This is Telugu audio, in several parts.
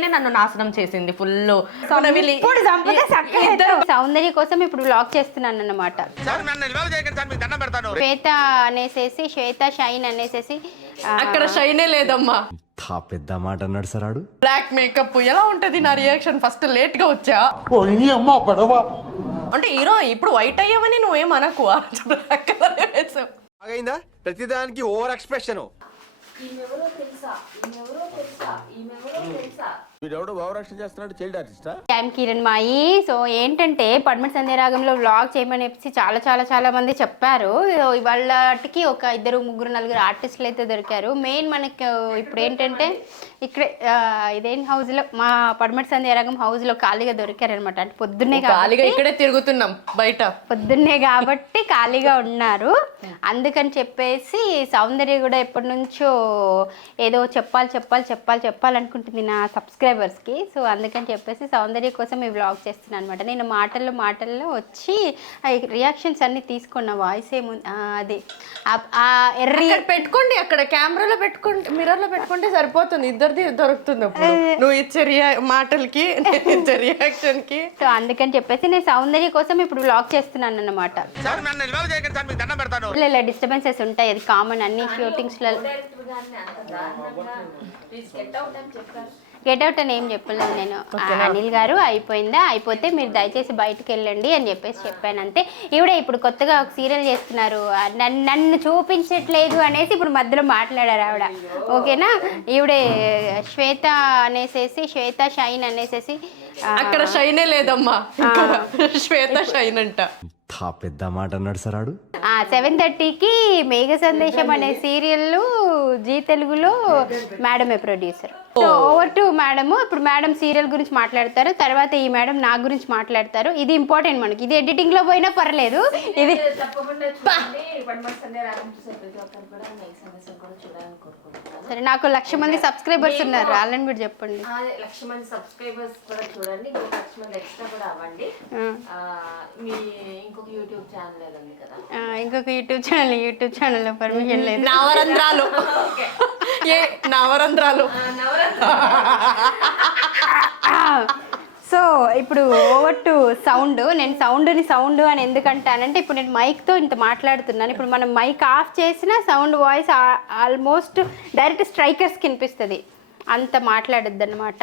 ఈమెనే నన్ను నాశనం చేసింది ఫుల్ సౌందర్య కోసం ఇప్పుడు బ్లాగ్ చేస్తున్నాను అన్నమాట. సార్ నన్ను నిల్వ చేయకండి సార్ మీకు దండం పెడతాను. శ్వేత అనేసేసి శ్వేత షైన్ అనేసేసి అక్కడ షైనే లేదమ్మా. తా పెద్ద మాట అన్నాడు సార్ ఆడు. బ్లాక్ మేకప్ ఎలా ఉంటది నా రియాక్షన్ ఫస్ట్ లేట్గా వచ్చా? అంటే హీరో ఇప్పుడు వైట్ అయ్యావని నువ్వేం అనకు. బ్లాక్ కలర్ వేసావు. బాగైందా ప్రతిదానికి ఓవర్ ఎక్స్ప్రెషన్ వీడెవడో ఓవర్ యాక్షన్ చేస్తున్నాడు చైల్డ్ ఆర్టిస్టా ఐఎమ్ కిరణ్ మాయి సో ఏంటంటే పద్మటి సంధ్యారాగంలో వ్లాగ్ చేయమని చెప్పి చాలా చాలా చాలా మంది చెప్పారు. ఇవాళకి ఒక ఇద్దరు ముగ్గురు నలుగురు ఆర్టిస్టులు అయితే దొరికారు. మెయిన్ మనకి ఇప్పుడు ఏంటంటే ఇక్కడే ఇదేం హౌస్లో మా పడమటి సంధ్యారాగం హౌస్లో ఖాళీగా దొరికారనమాట అంటే పొద్దున్నే ఖాళీగా ఇక్కడే తిరుగుతున్నాం బయట. పొద్దున్నే కాబట్టి ఖాళీగా ఉన్నారు. అందుకని చెప్పేసి సౌందర్య కూడా ఎప్పటి నుంచో ఏదో చెప్పాలి చెప్పాలి చెప్పాలి చెప్పాలనుకుంటుంది నా సబ్స్క్రైబర్స్కి సో అందుకని చెప్పేసి సౌందర్య కోసం ఈ వ్లాగ్ చేస్తున్నాను అనమాట నేను మాటల్లో మాటల్లో వచ్చి రియాక్షన్స్ అన్నీ తీసుకున్న వాయిస్ ఏము అది. ఎర్రి పెట్టుకోండి అక్కడ కెమెరాలో పెట్టుకుంటే మిర్రర్లో పెట్టుకుంటే సరిపోతుంది. ఇద్దరిది దొరుకుతుంది అప్పుడు. నువ్వు ఇచ్చే రియా మాటలకి నేను ఇచ్చే రియాక్షన్కి సో అందుకని చెప్పేసి నేను సౌందర్య కోసం ఇప్పుడు వ్లాగ్ చేస్తున్నాను అన్నమాట. సార్ నన్ను నిల్వ చేయకండి సార్ మీకు దండం పెడతాను. ఇలా డిస్టర్బెన్సెస్ ఉంటాయి. అది కామన్ అన్ని షూటింగ్స్లో గెట్ అవుట్ అని ఏం చెప్పలేదు నేను. అనిల్ గారు అయిపోయిందా? అయిపోతే మీరు దయచేసి బయటకు వెళ్ళండి అని చెప్పేసి చెప్పాను అంతే. ఈవిడ ఇప్పుడు కొత్తగా ఒక సీరియల్ చేస్తున్నారు. నన్ను చూపించట్లేదు అనేసి ఇప్పుడు మధ్యలో మాట్లాడారు ఆవిడ. ఓకేనా? ఈవిడే శ్వేత అనేసేసి శ్వేత షైన్ అనేసేసి అక్కడ షైనే లేదమ్మా. శ్వేత షైన్ అంట. తా పెద్ద మాట అన్నాడు సార్ ఆడు. సెవెన్ థర్టీకి మేఘ సందేశం అనే సీరియల్ జీ తెలుగులో మేడమే producer so over to madam. ఇప్పుడు మేడం సీరియల్ గురించి మాట్లాడతారు. తర్వాత ఈ మేడం నా గురించి మాట్లాడతారు. ఇది ఇంపార్టెంట్ మనకి. ఇది ఎడిటింగ్లో పోయినా పర్లేదు. ఇది సరే నాకు లక్ష మంది సబ్స్క్రైబర్స్ ఉన్నారు. వాళ్ళని కూడా చెప్పండి. లక్ష మంది సబ్స్క్రైబర్స్ కూడా చూడండి. లక్ష మంది ఎక్స్ట్రా కూడా అవ్వండి. మీ ఇంకొక YouTube channel YouTube channel YouTube ఛానల్లో పర్మిషన్ లేదు. నవరంధ్రాలు. ఏ నవరంధ్రాలు. సో ఇప్పుడు ఓవర్ టు సౌండ్ నేను సౌండ్ని సౌండ్ అని ఎందుకంటానంటే ఇప్పుడు నేను మైక్తో ఇంత మాట్లాడుతున్నాను. ఇప్పుడు మనం మైక్ ఆఫ్ చేసిన సౌండ్ వాయిస్ ఆల్మోస్ట్ డైరెక్ట్ స్ట్రైకర్స్కి వినిపిస్తుంది అంత మాట్లాడద్దు అనమాట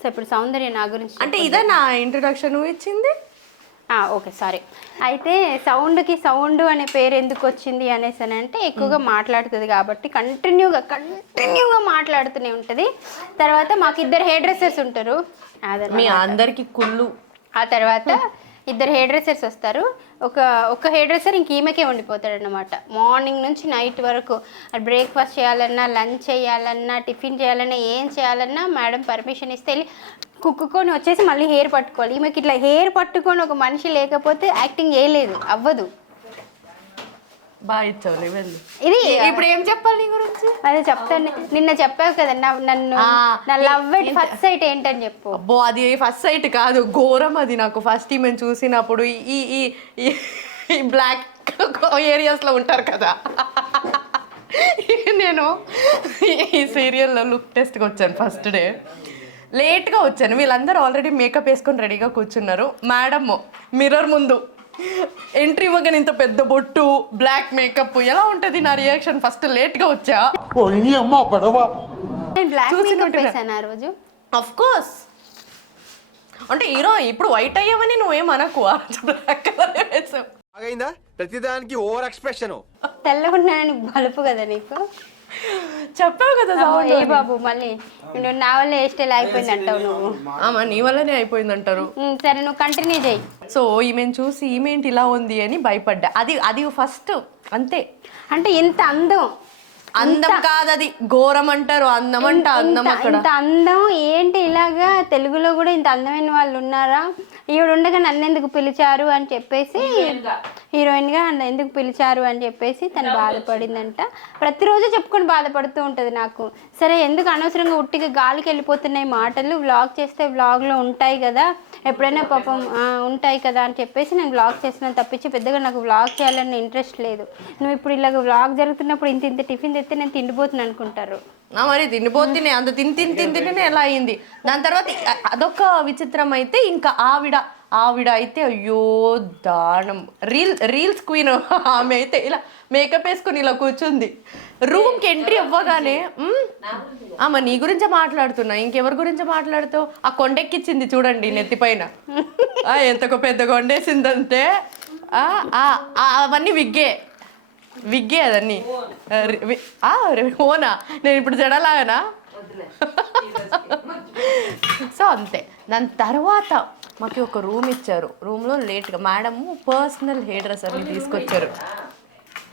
సో ఇప్పుడు సౌందర్య నా గురించి అంటే ఇదే నా ఇంట్రొడక్షన్ ఇచ్చింది? Okay sorry. అయితే సౌండ్కి సౌండ్ అనే పేరు ఎందుకు వచ్చింది అనేసి అని అంటే ఎక్కువగా మాట్లాడుతుంది కాబట్టి కంటిన్యూగా కంటిన్యూగా మాట్లాడుతూనే ఉంటుంది. తర్వాత మాకు ఇద్దరు హెయిర్ డ్రెస్సర్స్ ఉంటారు. మీ అందరికి కుళ్ళు. ఆ తర్వాత ఇద్దరు హెయిర్ డ్రెస్సర్స్ వస్తారు. ఒక ఒక హెయిర్ డ్రెస్సర్ ఇంక ఈమెకే ఉండిపోతాడు అనమాట మార్నింగ్ నుంచి నైట్ వరకు బ్రేక్ఫాస్ట్ చేయాలన్నా లంచ్ చేయాలన్నా టిఫిన్ చేయాలన్నా ఏం చేయాలన్నా మేడం పర్మిషన్ ఇస్తే వెళ్ళి కుక్కుకొని వచ్చేసి మళ్ళీ హెయిర్ పట్టుకోవాలి. ఈమెకి ఇట్లా హెయిర్ పట్టుకొని ఒక మనిషి లేకపోతే యాక్టింగ్ చేయలేదు అవ్వదు. బాగా ఇచ్చావు వెళ్ళు ఇది ఇప్పుడు ఏం చెప్పాలి నీ గురించి? అదే చెప్తాను. నిన్న చెప్పావు కదా నన్ను నా లవ్ ఎట్ ఫస్ట్ సైట్ ఏంటని చెప్పు. అబ్బో అది ఫస్ట్ సైట్ కాదు ఘోరం అది నాకు. ఫస్ట్ ఈమెను చూసినప్పుడు ఈ ఈ ఈ- బ్లాక్ ఏరియాస్లో ఉంటారు కదా. నేను ఈ సీరియల్లో లుక్ టెస్ట్కి వచ్చాను ఫస్ట్ డే లేట్గా వచ్చాను. వీళ్ళందరూ ఆల్రెడీ మేకప్ వేసుకొని రెడీగా కూర్చున్నారు. మేడం మిర్రర్ ముందు. ఎంట్రీ ఇవ్వగానే ఇంత పెద్ద బొట్టు బ్లాక్ మేకప్ ఎలా ఉంటుంది నా రియాక్షన్ ఫస్ట్ లేట్గా వచ్చా. నేను బ్లాక్ చూసి మేకప్ కొట్టిన. వేసాను ఆ రోజు? అఫ్ కోర్స్ అంటే హీరో ఇప్పుడు వైట్ అయ్యావని నువ్వేం అనకు. బ్లాక్ కలర్ వేసావు. ప్రతిదానికి ఓవర్ ఎక్స్ప్రెషన్ తెల్లగా ఉన్నానని బలుపు కదా నీకు? చెప్పావు కదా ఏ. బాబు మళ్ళీ నువ్వు నా వల్ల ఏ స్టైల్ అయిపోయింది అంటావు నువ్వు ఆమా నీ వల్లనే అయిపోయింది అంటారు ఉమ్, సరే నువ్వు కంటిన్యూ చేయి. సో ఈమెను చూసి ఈమెంటి ఇలా ఉంది అని భయపడ్డా. అది అది ఫస్ట్ అంతే. అంటే ఇంత అందం. అందం కాదు అది ఘోరం అంటారు అందం అంట అందం అక్కడ. ఇంత అందం ఏంటి ఇలాగా? తెలుగులో కూడా ఇంత అందమైన వాళ్ళు ఉన్నారా? ఈవిడ ఉండగా నన్ను ఎందుకు పిలిచారు అని చెప్పేసి హీరోయిన్గా. నన్ను ఎందుకు పిలిచారు అని చెప్పేసి తను బాధపడిందంట. ప్రతిరోజు చెప్పుకొని బాధపడుతూ ఉంటుంది నాకు. సరే ఎందుకు అనవసరంగా ఉట్టిగా గాలికి వెళ్ళిపోతున్నాయి మాటలు? వ్లాగ్ చేస్తే వ్లాగ్లో ఉంటాయి కదా. ఎప్పుడైనా పాపం ఉంటాయి కదా అని చెప్పేసి నేను వ్లాగ్ చేస్తున్నాను తప్పించి పెద్దగా నాకు వ్లాగ్ చేయాలని ఇంట్రెస్ట్ లేదు. నువ్వు ఇప్పుడు ఇలాగ వ్లాగ్ జరుగుతున్నప్పుడు ఇంత ఇంత టిఫిన్ తెస్తే నేను తిండిపోతున్నాను అనుకుంటారు. నా మరి తినిపోతుంది అంత తిని తిని తిని తిని ఎలా అయింది? దాని తర్వాత అదొక విచిత్రం అయితే ఇంకా ఆవిడ ఆవిడ అయితే అయ్యో దారుణం రీల్ రీల్స్ క్వీన్ ఆమె అయితే ఇలా మేకప్ వేసుకుని ఇలా కూర్చుంది. రూమ్కి ఎంట్రీ అవ్వగానే "మ్, ఆమె నీ గురించే మాట్లాడుతున్నా ఇంకెవరి గురించి మాట్లాడుతావు? ఆ కొండెక్కిచ్చింది చూడండి నెత్తిపైన ఎంత పెద్ద ఆ, అవన్నీ విగ్గే. విగ్గే అదన్నీ. ఓనా? నేను ఇప్పుడు జడలాగనా? సో అంతే. దాని తర్వాత మాకు ఒక రూమ్ ఇచ్చారు. రూమ్లో లేట్గా మేడం పర్సనల్ హెయిర్ డ్రెస్సర్ని తీసుకొచ్చారు.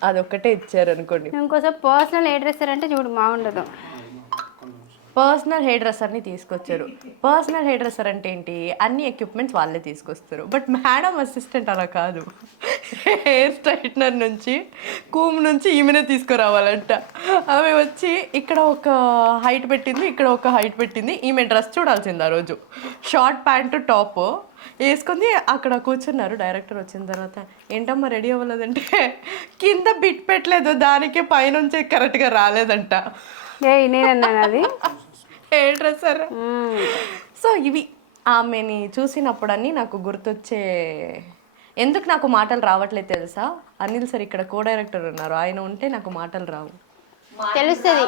అదొక్కటే ఇచ్చారు అనుకోండి ఇంకోసారి పర్సనల్ అడ్రస్ అంటే చూడు బాగుండదు. పర్సనల్ హెయిర్ డ్రెస్సర్ని తీసుకొచ్చారు. పర్సనల్ హెయిర్ డ్రెస్సర్ అంటే ఏంటి? అన్ని ఎక్విప్మెంట్స్ వాళ్ళే తీసుకొస్తారు. బట్ మేడం అసిస్టెంట్ అలా కాదు. హెయిర్ స్ట్రైట్నర్ నుంచి కూమ్ నుంచి ఈమెనే తీసుకురావాలంట. ఆమె వచ్చి ఇక్కడ ఒక హైట్ పెట్టింది ఇక్కడ ఒక హైట్ పెట్టింది. ఈమె డ్రెస్ చూడాల్సింది ఆ రోజు. షార్ట్ ప్యాంటు టాప్ వేసుకుంది. అక్కడ కూర్చున్నారు. డైరెక్టర్ వచ్చిన తర్వాత ఏంటమ్మా రెడీ అవ్వలేదంటే కింద బిట్ పెట్టలేదు. దానికే పైనుంచి కరెక్ట్గా రాలేదంట. ఏ నేనన్నాను అది? హెయిర్ డ్రెస్సర్ మ్మ్. సో ఇవి ఆమెని చూసినప్పుడన్నీ నాకు గుర్తొచ్చే ఎందుకు నాకు మాటలు రావట్లేదు తెలుసా? అనిల్ సార్ ఇక్కడ కో డైరెక్టర్ ఉన్నారు. ఆయన ఉంటే నాకు మాటలు రావు. తెలుస్తది.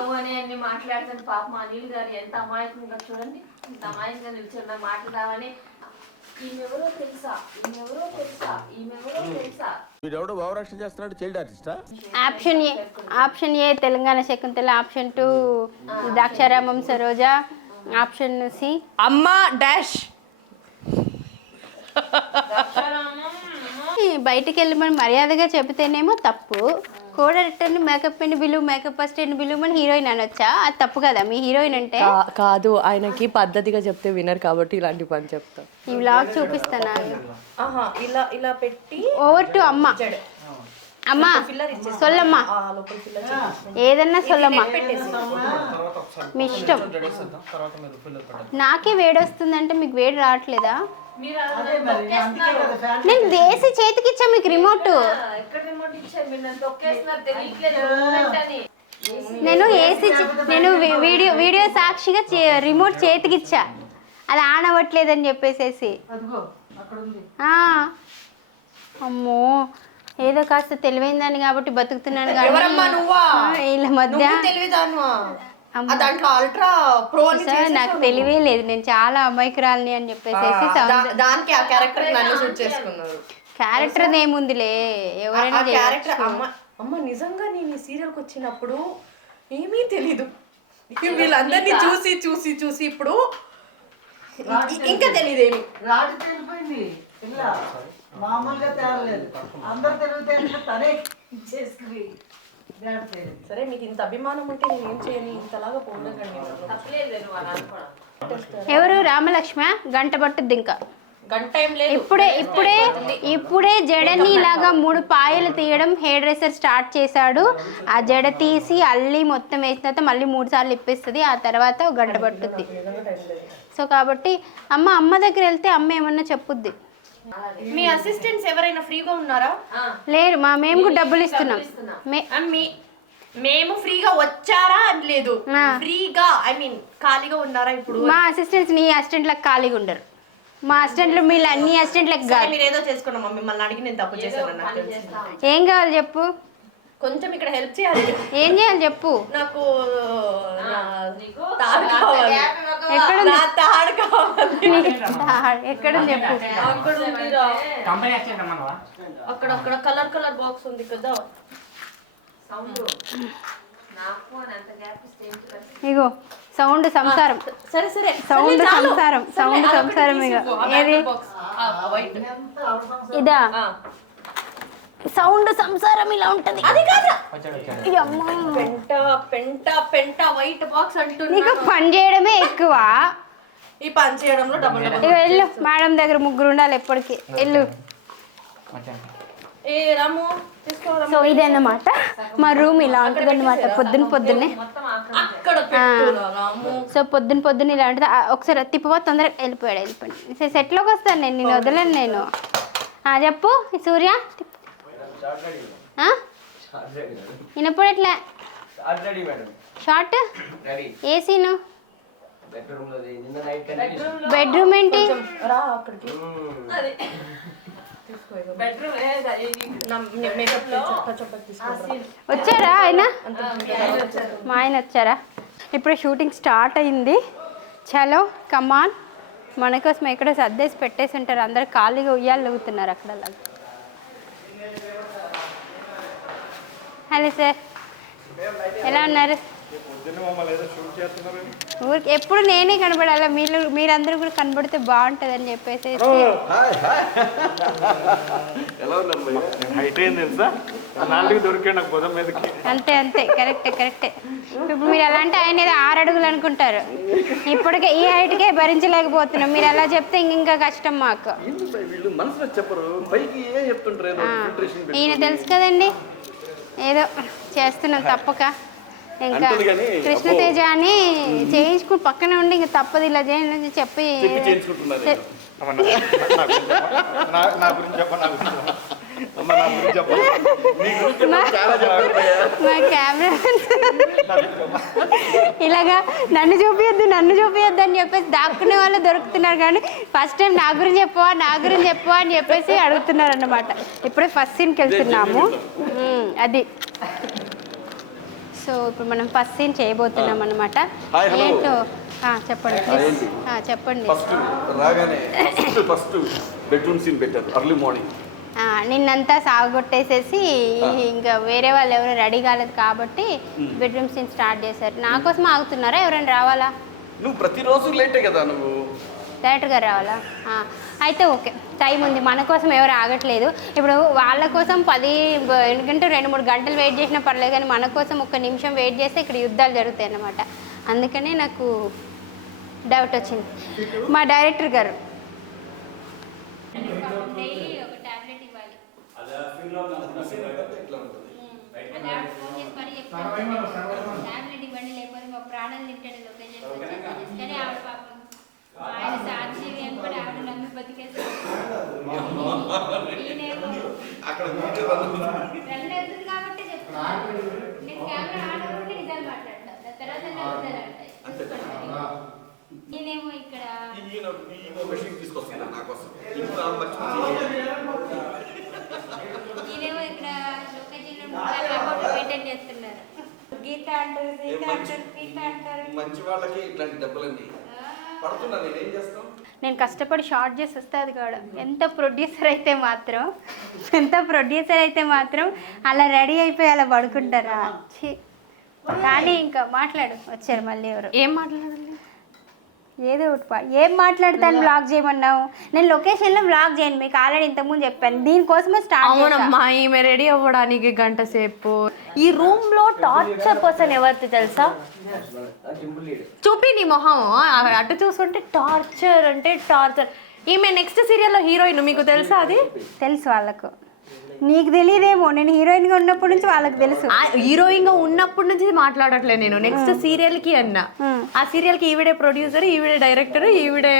మాట్లాడుతుంది. పాపం అనిల్ గారు ఎంత అమాయకంగా చూడండి ఎంత అమాయకంగా నిల్చున్న మాటలు రావని ఈమెవరో తెలుసా? ఈమెవరో తెలుసా? ఈమెవరో తెలుసా? వీడెవడో భావరక్షణ చేస్తున్నాడు child ఆర్టిస్టా option A option A Telangana Shakuntala option two Draksharamam Saroja option C. అమ్మ డాష్. బయటికి వెళ్ళి మనం మర్యాదగా చెబితేనేమో తప్పు. కో డైరెక్టర్ని మేకప్ అని బిలువు మేకప్ అసిస్టెంట్ బిలువమని హీరోయిన్ అనొచ్చా? అది తప్పు కదా మీ హీరోయిన్ అంటే? కా- కాదు ఆయనకి పద్ధతిగా చెప్తే వినరు కాబట్టి ఇలాంటి పని చెప్తా. ఈ వ్లాగ్ చూపిస్తాను? ఆహా ఇలా ఇలా పెట్టి ఓవర్ టు అమ్మ. అమ్మ సొల్లమ్మ. ఏదన్నా సొల్లమ్మ. మీ ఇష్టం. నాకే వేడి వస్తుందంటే మీకు వేడి రావట్లేదా. నేను దేశీ చేతికి ఇచ్చా మీకు రిమోట్. నేను ఏసీ చే- నేను వీడియో వీడియో సాక్షిగా చే- రిమోట్ చేతికి ఇచ్చా అది ఆన్ అవ్వట్లేదని చెప్పేసేసి ఆ. అమ్మో ఏదో కాస్త తెలివైందని కాబట్టి బతుకుతున్నాను కానీ వీళ్ళ మధ్య దాంట్లో అల్ట్రా ప్రో నాకు తెలివే లేదు. నేను చాలా అమాయకురాలని అని చెప్పేసేసి దానికి ఆ క్యారెక్టర్ నన్ను షూట్ చేసుకున్నారు. క్యారెక్టర్ ఏముందిలే ఎవరైనా ఆ క్యారెక్టర్. అమ్మ అమ్మ నిజంగా నేను ఈ సీరియల్కి వచ్చినప్పుడు ఏమీ తెలీదు. వీళ్ళందరినీ చూసి చూసి చూసి ఇప్పుడు ఇంకా తెలియదు ఏమి రాజు తెలిపోయింది. ఇలా మామూలుగా తేరలేదు అందరు తెలివితే తనే చేసుకుని సరే మీకు ఇంత అభిమానం ఉంటే నేను ఏం చేయని? ఇంతలాగా పోండకండి ఎవరు? రామలక్ష్మ? గంట పట్టుద్ది ఇంకా. గంట ఏం లేదు. ఇప్పుడే ఇప్పుడే ఇప్పుడే జడని ఇలాగా మూడు పాయలు తీయడం హెయిర్ డ్రెస్సర్ స్టార్ట్ చేశాడు. ఆ జడ తీసి అల్లి మొత్తం వేసిన తర్వాత మళ్ళీ మూడు సార్లు ఇప్పిస్తుంది. ఆ తర్వాత గంట పట్టుద్ది. సో కాబట్టి అమ్మ అమ్మ దగ్గర వెళ్తే అమ్మ ఏమన్నా చెప్పుద్ది. మీ అసిస్టెంట్స్ ఎవరైనా ఫ్రీగా ఉన్నారా? లేరు మా మేము కూడా డబ్బులు ఇస్తున్నాం. మే- ఆ, మీ మేము ఫ్రీగా వచ్చారా అని లేదు? ఆ. ఫ్రీగా ఐ మీన్ ఖాళీగా ఉన్నారా ఇప్పుడు? మా అసిస్టెంట్స్ నీ అసిస్టెంట్లకు ఖాళీగా ఉండరు. మా అసిస్టెంట్లు మీ అన్ని అసిస్టెంట్లకు సరే, కాదు. మీరు ఏదో మిమ్మల్ని అడిగి నేను తప్పు చేశాను నాకు తెలిసి ఏం కావాలి చెప్పు? కొంచెం ఇక్కడ హెల్ప్ చేయాలి. ఏం చేయాలి చెప్పు. నాకు తాడు కావాలి. ఎక్కడుంది? నా తాడు కావాలి. ఎక్కడుంది చెప్పు. అక్కడ అక్కడ అక్కడ కలర్ కలర్ బాక్స్ ఉంది కదా? ఇగో సౌండ్ సంసారం. సరే సరే. సౌండ్. సంసారం సరే, సౌండ్ సంసారం ఇక ఆ ఏది ఇదా. సౌండ్ సంసారం ఇలా ఉంటది. అది కాదు వచ్చాడు వచ్చాడు ఈ అమ్మా. పెంట పెంట పెంట వైట్ బాక్స్ అంటున్నా నీకు పని చేయడమే ఎక్కువ. ఈ పని చేయడంలో డబుల్ డబుల్ ఇక వెళ్ళు. మేడం దగ్గర ముగ్గురు ఉండాలి ఎప్పటికీ. వెళ్ళు. ఏ రాము సో ఇదన్నమాట. మా రూమ్ ఇలా ఉంటుంది అనమాట పొద్దున్న పొద్దున్నే. అక్కడ రాము. సో పొద్దున్న పొద్దున్న ఇలా ఉంటుంది. ఆ, ఒకసారి తిప్పవా తొందరగా వెళ్ళిపోయాడు వెళ్ళిపోయాడు. సెట్లోకి వస్తాను నేను నేను వదలను నేను. ఆ, చెప్పు ఈ సూర్య వినపడట్లే. షార్ట్ డాడీ ఏ సీను బెడ్రూమ్ ఏంటి? తీసుకో వచ్చారా ఆయన? మా ఆయన వచ్చారా. ఇప్పుడు షూటింగ్ స్టార్ట్ అయింది. చలో కమాన్ మన కోసం ఎక్కడో సర్దేసి పెట్టేసి ఉంటారు. అందరు ఖాళీగా ఉయ్యాలు ఊగుతున్నారు అక్కడ అలా. హలో సార్ ఎలా ఉన్నారు? ఊరికి ఎప్పుడు నేనే కనబడాలా? మీరు మీరందరూ కూడా కనబడితే బాగుంటుంది అని చెప్పేసి అంతే అంతే. కరెక్టే కరెక్టే ఇప్పుడు మీరు ఎలా అంటే ఆయన ఏదో ఆరు అడుగులు అనుకుంటారు. ఇప్పటికే ఈ హైట్కే భరించలేకపోతున్నాం. మీరు ఎలా చెప్తే ఇంక ఇంకా కష్టం మాకు. ఈయన తెలుసు కదండి? ఏదో చేస్తున్నాం తప్పక ఇంకా కృష్ణతేజ అని చేయించుకుని పక్కనే ఉండి ఇంకా తప్పదు ఇలా చేయండి నా- గురించి. నా- గురించి చెప్ప. నా మా కెమెరా ఇలాగా నన్ను చూపియొద్దు నన్ను చూపియొద్దు అని చెప్పేసి దాక్కునే వాళ్ళు దొరుకుతున్నారు కానీ ఫస్ట్ టైం నా గురించి చెప్పవా నా గురించి చెప్పవా అని చెప్పేసి అడుగుతున్నారు అన్నమాట ఇప్పుడే ఫస్ట్ సీన్కి వెళ్తున్నాము. అది. సో ఇప్పుడు మనం ఫస్ట్ సీన్ చేయబోతున్నాం అనమాట. ఏంటో? చెప్పండి ప్లీజ్ చెప్పండి. ఫస్ట్ రాగానే ఫస్ట్ బెడ్రూమ్ సీన్ పెట్టారు అర్లీ మార్నింగ్ నిన్నంతా సాగొట్టేసేసి ఇంకా వేరే వాళ్ళు ఎవరు రెడీ కాలేదు కాబట్టి బెడ్రూమ్ సీన్ స్టార్ట్ చేశారు. నా కోసం ఆగుతున్నారా? ఎవరైనా రావాలా? నువ్వు ప్రతిరోజు లేటే కదా నువ్వు. డైరెక్ట్గా రావాలా? ఆ, అయితే ఓకే. టైం ఉంది. మన కోసం ఎవరు ఆగట్లేదు. ఇప్పుడు వాళ్ళ కోసం పది ఎందుకంటే రెండు మూడు గంటలు వెయిట్ చేసినా పర్లేదు కానీ మన కోసం ఒక నిమిషం వెయిట్ చేస్తే ఇక్కడ యుద్ధాలు జరుగుతాయి అన్నమాట. అందుకనే నాకు డౌట్ వచ్చింది. మా డైరెక్టర్ గారు. ఇవ్వండి లేకపోతే మా ప్రాణాలు తింటాడు లొకేషన్ కానీ ఆవిడ పాపం ఆయన సాక్షి అనుకుని ఆవిడ నమ్మి అవుతుంది కాబట్టి చెప్తున్నాను నేను కెమెరా ఆన్ అవ్వకుంటే నిజాలు మాట్లాడతా దాని తర్వాత నేను నిజాలు అంటాయి ఈయనేమో ఇక్కడ ఈయన ఈ మెషిన్ తీసుకొస్తున్నా నా కోసం ఇప్పుడు ఆ మర్చిపోయి ఈయనేమో ఇక్కడ లొకేషన్ మెయింటైన్ చేస్తున్నారు గీత అంటారు సీత అంటారు పీత అంటారు మంచి వాళ్ళకి ఇట్లాంటి దెబ్బలన్నీ పడుతున్నా నేనేం చేస్తాం? నేను కష్టపడి షార్ట్ చేసి వస్తే అది కూడా ఎంత ప్రొడ్యూసర్ అయితే మాత్రం ఎంత ప్రొడ్యూసర్ అయితే మాత్రం అలా రెడీ అయిపోయి అలా పడుకుంటారా? ఛీ. కానీ ఇంకా మాట్లాడు. వచ్చారు మళ్ళీ ఎవరు? ఏం మాట్లాడాలి ఏదో ఒకటి ఏం మాట్లాడతాను బ్లాగ్ చేయమన్నావు? నేను లొకేషన్లో బ్లాగ్ చేయను మీకు ఆల్రెడీ ఇంతకుముందు చెప్పాను. దీనికోసమే స్టార్ట్ అవునమ్మా ఈమె రెడీ అవ్వడానికి గంట సేపు. ఈ రూమ్లో టార్చర్ పర్సన్ ఎవరిది తెలుసా? చూపి నీ మొహం. అటు చూసుకుంటే టార్చర్ అంటే టార్చర్ ఈమె నెక్స్ట్ సీరియల్లో హీరోయిన్ మీకు తెలుసా అది? తెలుసు వాళ్ళకు. నీకు తెలియదేమో. నేను హీరోయిన్గా ఉన్నప్పటి నుంచి వాళ్ళకి తెలుసు. హీరోయిన్గా ఉన్నప్పటి నుంచి మాట్లాడట్లే నేను. నెక్స్ట్ సీరియల్కి అన్న. ఆ సీరియల్కి ఈవిడే ప్రొడ్యూసర్ ఈవిడే డైరెక్టర్ ఈవిడే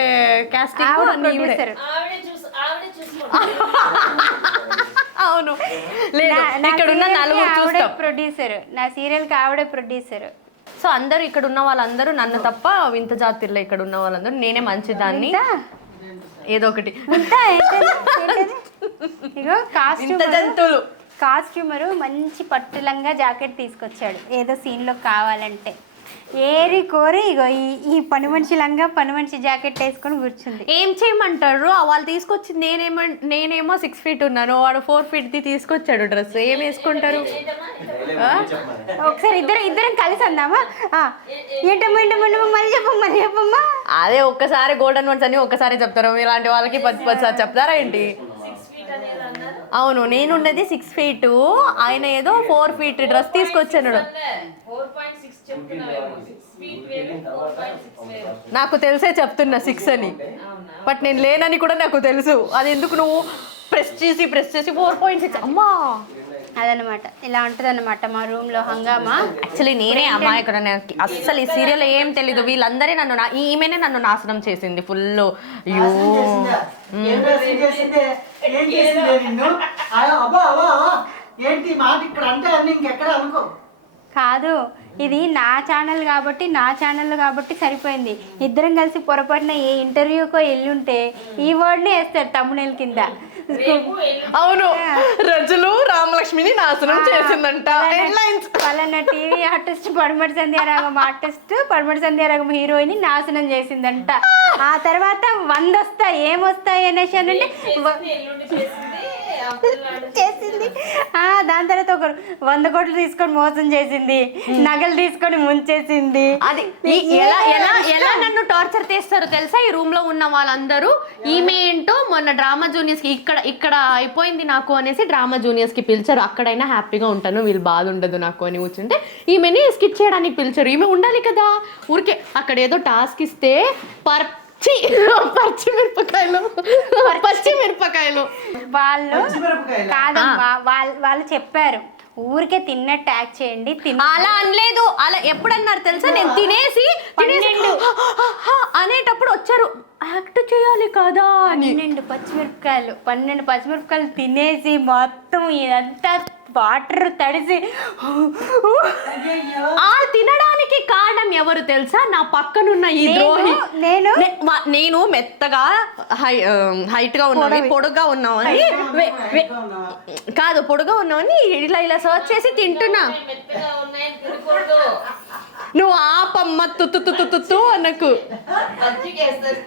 కాస్టింగ్ ఆవిడ అన్ని ఈవిడే. ప్రొడ్యూసర్. ఆవిడే చూసి ఆవిడే చూసుకోండి అవును. లేదు ఇక్కడ ఉన్న నలుగురు ప్రొడ్యూసర్. నా సీరియల్కి ఆవిడే ప్రొడ్యూసర్. సో అందరూ ఇక్కడ ఉన్న వాళ్ళందరూ నన్ను తప్ప వింత జాతిలో ఇక్కడ ఉన్న వాళ్ళందరూ నేనే మంచిదాన్ని. ఏదో ఒకటి. ఇగో వింత కాస్ట్యూమ్ జంతువులు. కాస్ట్యూమరు మంచి పట్టులంగా జాకెట్ తీసుకొచ్చాడు. ఏదో సీన్లో కావాలంటే. ఏరి కోరి ఇగో ఈ ఈ పని మనిషి లంగా పని మనిషి జాకెట్ వేసుకొని కూర్చుంది. ఏం చేయమంటారు? వాళ్ళు తీసుకొచ్చి నేనేమో నేనేమో సిక్స్ ఫీట్ ఉన్నాను. వాడు ఫోర్ ఫీట్ ది తీసుకొచ్చాడు డ్రెస్ ఏం వేసుకుంటారు? ఒకసారి ఇద్దరు ఇద్దరం కలిసి అందామా? ఏంటమ్మా ఏంటమ్మా మళ్ళీ చెప్పమ్మా మళ్ళీ చెప్పమ్మా? అదే ఒక్కసారి గోల్డెన్ వర్డ్స్ అని ఒక్కసారి చెప్తారు. ఇలాంటి వాళ్ళకి పది పది సార్లు చెప్తారా ఏంటి? సిక్స్ ఫీట్ అనేది అన్నారు అవును నేనున్నది సిక్స్ ఫీట్ ఆయన ఏదో ఫోర్ ఫీట్ డ్రెస్ తీసుకొచ్చాడు. నాకు తెలిసే చెప్తున్నా సిక్స్ అని. బట్ నేను లేనని కూడా నాకు తెలుసు. అది ఎందుకు నువ్వు ప్రెస్ చేసి ప్రెస్ చేసి ఫోర్ పాయింట్ సిక్స్ అమ్మా! అదనమాట. ఇలా ఉంటుంది మా రూమ్లో హంగామా? యాక్చువల్లీ నేనే అమ్మాయి ఇక్కడ నాకు అస్సలు ఈ సీరియల్ ఏం తెలీదు. వీళ్ళందరి నన్ను ఈమెనే నన్ను నాశనం చేసింది ఫుల్. ఏంటి మాట ఇక్కడ అంటే అన్ని ఇంకెక్కడ అనుకో. కాదు. ఇది నా ఛానల్ కాబట్టి నా ఛానల్ కాబట్టి సరిపోయింది. ఇద్దరం కలిసి పొరపాటున ఏ ఇంటర్వ్యూకో వెళ్ళుంటే ఈ వర్డ్ని వేస్తారు తమ్మునేల కింద. అవును. రజులు రామలక్ష్మిని నాశనం చేసిందంట. పలానా టీవీ ఆర్టిస్ట్ పడమటి సంధ్యారాగం ఆర్టిస్ట్ పడమటి సంధ్యారాగం హీరోయిన్ నాశనం చేసిందంట. ఆ. తర్వాత వంద వస్తాయి ఏమొస్తాయి అనేసి అని అంటే చేసింది. దాని తర్వాత ఒకరు వంద కోట్లు తీసుకొని మోసం చేసింది. నగలు తీసుకొని ముంచేసింది. అది ఎలా ఎలా ఎలా నన్ను టార్చర్ చేస్తారో తెలుసా? ఈ రూమ్లో ఉన్న వాళ్ళందరూ ఈమె ఏంటో మొన్న డ్రామా జూనియర్స్కి ఇక్కడ ఇక్కడ అయిపోయింది నాకు అనేసి డ్రామా జూనియర్స్కి పిలిచారు. అక్కడైనా హ్యాపీగా ఉంటాను వీళ్ళు బాధ ఉండదు నాకు అని కూర్చుంటే ఈమెని స్కిట్ చేయడానికి పిలిచారు. ఈమె ఉండాలి కదా? ఊరికే అక్కడ ఏదో టాస్క్ ఇస్తే పర్చి పచ్చి మిరపకాయలు పచ్చి మిరపకాయలు వాళ్ళు పచ్చిమిరపకాయలా? కాదమ్మా వాళ్ళు వాళ్ళు చెప్పారు. ఊరికే తిన్నట్టు యాక్ట్ చేయండి తిన్న అలా అనలేదు. అలా ఎప్పుడన్నారు తెలుసా? నేను తినేసి తినేసి అనేటప్పుడు వచ్చారు. యాక్ట్ చేయాలి కదా పన్నెండు పచ్చిమిరపకాయలు. పన్నెండు పచ్చిమిరపకాయలు తినేసి మొత్తం ఇదంతా వాటర్ తడిసి. ఆ తినడానికి కారణం ఎవరు తెలుసా? నా పక్కనున్న ఈ నేను- ద్రోహి. నేను? నేను మెత్తగా హై హైట్గా ఉన్నాను పొడుగా ఉన్నామని కాదు పొడుగా ఉన్నామని ఇలా ఇలా సర్చ్ చేసి తింటున్నా. నువ్వు ఆపమ్మ తుత్తు తుత్తు తుత్తు అనకు. మజ్జిగేస్తారు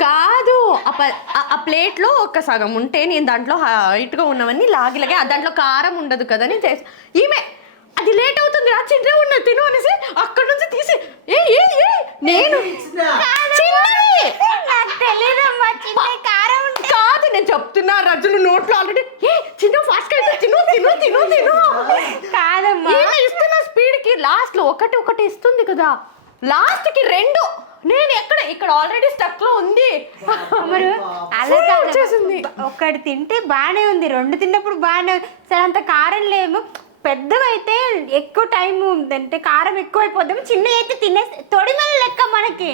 కాదు ఆ ప- ఆ- ఆ ప్లేట్లో ఒక సగం ఉంటే నేను దాంట్లో హైట్గా ఉన్నవన్నీ లాగిలాగే ఆ దాంట్లో కారం ఉండదు కదా అని చేసి ఈమె అది లేట్ అవుతుంది రా చిన్న ఉన్న తిను అనేసి అక్కడ నుంచి తీసి ఏ ఏ ఏ నేను ఇచ్చిందా? చిన్నది. నాకు తెలియదమ్మా చిన్న కారం ఉంటే. కాదు నేను చెప్తున్నా రజులు నోట్లో ఆల్రెడీ ఏ చిన్న ఫాస్ట్ అయితే తిను తిను తిను తిను. కాదమ్మా. ఇస్తున్న స్పీడ్కి లాస్ట్లో ఒకటి ఒకటి ఇస్తుంది కదా లాస్ట్కి రెండు. నేను ఎక్కడ ఇక్కడ ఆల్రెడీ స్టక్లో ఉంది. మరి అలా. వచ్చేసింది. ఒక్కటి తింటే బాగానే ఉంది. రెండు తిన్నప్పుడు బాగానే సరే అంత కారం లేము. పెద్దగా అయితే ఎక్కువ టైం అంటే కారం ఎక్కువ అయిపోద్దాము చిన్న అయితే తినేసి తొడిమల లెక్క మనకి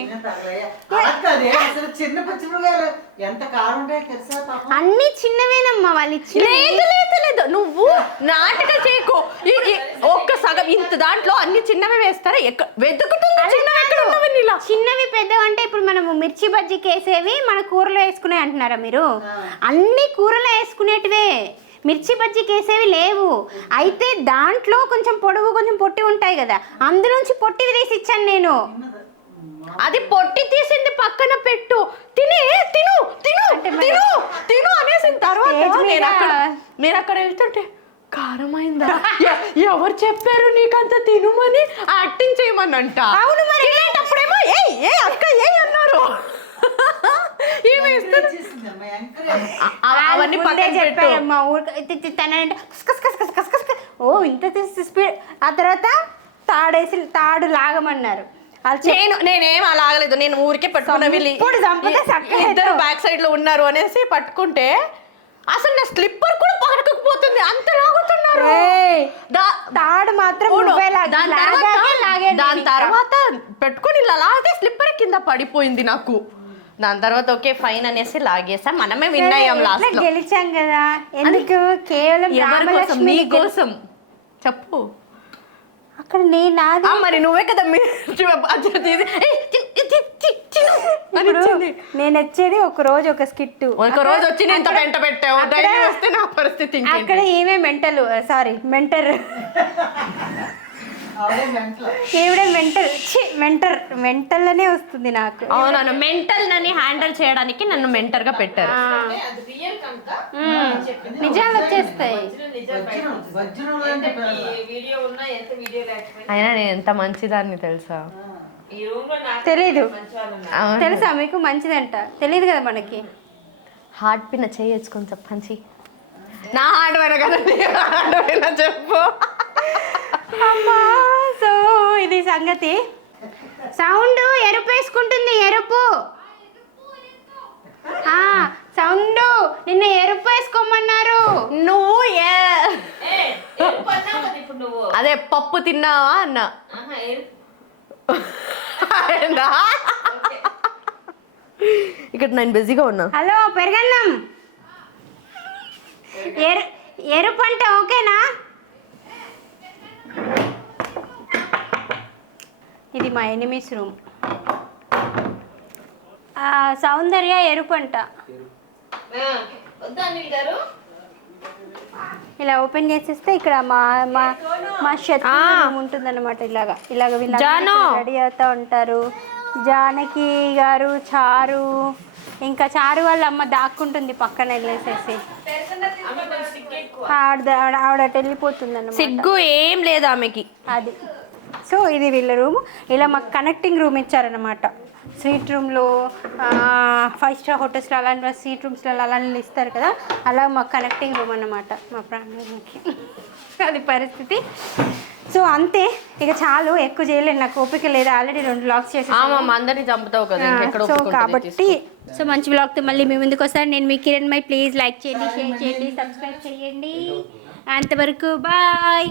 అన్ని చిన్నవేనమ్మా వాళ్ళు ఇచ్చిన లేదు లేదు లేదు. నువ్వు నాటక చేయకు. ఒక్క సగం ఇంత దాంట్లో అన్ని చిన్నవి వేస్తారా? ఎక్కడ వెతుకుతుంది చిన్నవి? ఎక్కడ చిన్నవి పెద్దవి అంటే ఇప్పుడు మనము మిర్చి బజ్జీకి వేసేవి మన కూరలో వేసుకునే అంటున్నారా మీరు? అన్ని కూరలో వేసుకునేటివే. మిర్చి బజ్జీకి వేసేవి లేవు. అయితే దాంట్లో కొంచెం పొడవు కొంచెం పొట్టి ఉంటాయి కదా అందులోంచి పొట్టివి తీసి ఇచ్చాను నేను. అది పొట్టి తీసింది పక్కన పెట్టు. తినే తిను తిను తిను తిను అనేసిన తర్వాత నేను అక్కడ నేను అక్కడ వెళ్తుంటే కారం అయిందా ఎ- ఎవరు చెప్పారు నీకంత తినుమని? యాక్టింగ్ చేయమనంట అవును మరి. తినేటప్పుడేమో ఏ ఏ అక్క ఏ అన్నారు. అవన్నీ పక్కన పెట్టు. చెప్పాయమ్మా ఊరికే తనంటే. ఓ ఇంత తీసి స్పీడ్. ఆ తర్వాత తాడేసి తాడు లాగమన్నారు. నేను నేనేం అలా ఆగలేదు. నేను ఊరికే పట్టుకున్న వీళ్ళు ఇద్దరు. బ్యాక్ సైడ్లో ఉన్నారు అనేసి పట్టుకుంటే అసలు నా స్లిప్పర్ కూడా పడకపోతుంది అంత లాగుతున్నారు. తాడు మాత్రం దాని. తర్వాత పెట్టుకొని ఇలా లాగితే స్లిప్పర్ కింద పడిపోయింది నాకు. దాని తర్వాత ఓకే ఫైన్ అనేసి లాగేసా. మనమే విన్ అయ్యాం లాస్ట్లో గెలిచాం కదా? ఎందుకు? కేవలం కోసం? రామలక్ష్మి నీ కోసం. చెప్పు. అక్కడ నేను నాది. మరి నువ్వే కదా. నేను వచ్చేది ఒక రోజు ఒక స్కిట్ ఒక రోజు వచ్చి నేను వెంట పెట్టావు. వస్తే నా పరిస్థితి? అక్కడ ఏమే మెంటల్ సారీ మెంటర్. ఈవిడే మెంటల్ మెంటర్ మెంటల్ అనే వస్తుంది నాకు. అవునవును మెంటల్ నన్ను హ్యాండిల్ చేయడానికి నన్ను మెంటర్గా పెట్టారు. అది రియల్ కనుక చెప్పింది నిజాలు వచ్చేస్తాయి. అయినా నేను ఎంత మంచిదాన్ని తెలుసా? ఈ రూమ్లో నాకు తెలీదు. తెలుసా? మీకు మంచిదంట. తెలియదు కదా మనకి. హార్ట్ పిన్న చేయొచ్చుకొని చెప్పంచి నా హార్ట్ పైన కదా చెప్పు. అమ్మా సో ఇది సంగతి. సౌండ్ ఎరుపు వేసుకుంటుంది ఎరుపు. ఆ సౌండ్ నిన్న ఎరుపు వేసుకోమన్నారు నువ్వు. అదే పప్పు తిన్నావా అన్న? ఇక్కడ నేను బిజీగా ఉన్నా. హలో పెరగన్నం. ఎరు ఎరుపు అంటే ఓకేనా? ఇది మా ఎనిమిస్ రూమ్ సౌందర్య ఎరుపు అంట ఇలా ఓపెన్ చేసేస్తే ఇక్కడ మా మా మా శత్రు ఉంటుందన్నమాట ఇలాగా. ఇలాగ. వీళ్ళు రెడీ అవుతూ ఉంటారు. జానకి గారు చారు ఇంకా చారు వాళ్ళ అమ్మ దాక్కుంటుంది పక్కన వెళ్ళేసేసి ఆవిడ ఆవిడ- వెళ్ళిపోతుంది సిగ్గు ఏం లేదు ఆమెకి. అది. సో ఇది వీళ్ళ రూమ్. ఇలా మాకు కనెక్టింగ్ రూమ్ ఇచ్చారనమాట స్వీట్ రూమ్లో ఫైవ్ స్టార్ హోటల్స్లో అలాంటి స్వీట్ రూమ్స్లో అలాంటి ఇస్తారు కదా. అలా మాకు కనెక్టింగ్ రూమ్ అన్నమాట మా ప్రాణానికి అది పరిస్థితి. సో అంతే. ఇక చాలు ఎక్కువ చేయలేదు. నాకు ఓపిక లేదు. ఆల్రెడీ రెండు లాక్స్ చేసి అందరినీ చంపుతావు కదా. సో కాబట్టి సో మంచి బ్లాగ్తో మళ్ళీ మీ ముందుకు వస్తాను. నేను మీ కిరణ్ మై ప్లీజ్ లైక్ చేయండి షేర్ చేయండి సబ్స్క్రైబ్ చేయండి. అంతవరకు బాయ్.